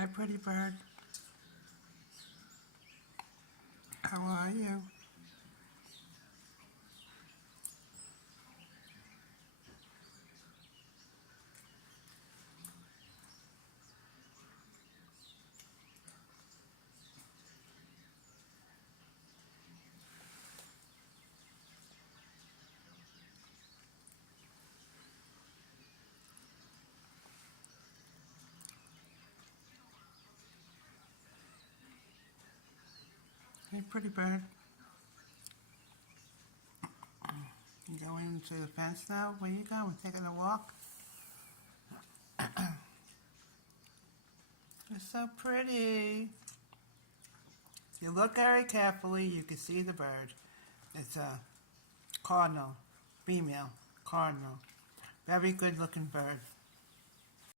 Hi, pretty bird. How are you? Hey, pretty bird. You going to the fence now? Where you going? Taking a walk? It's so pretty. If you look very carefully, you can see the bird. It's a cardinal, female cardinal. Very good looking bird.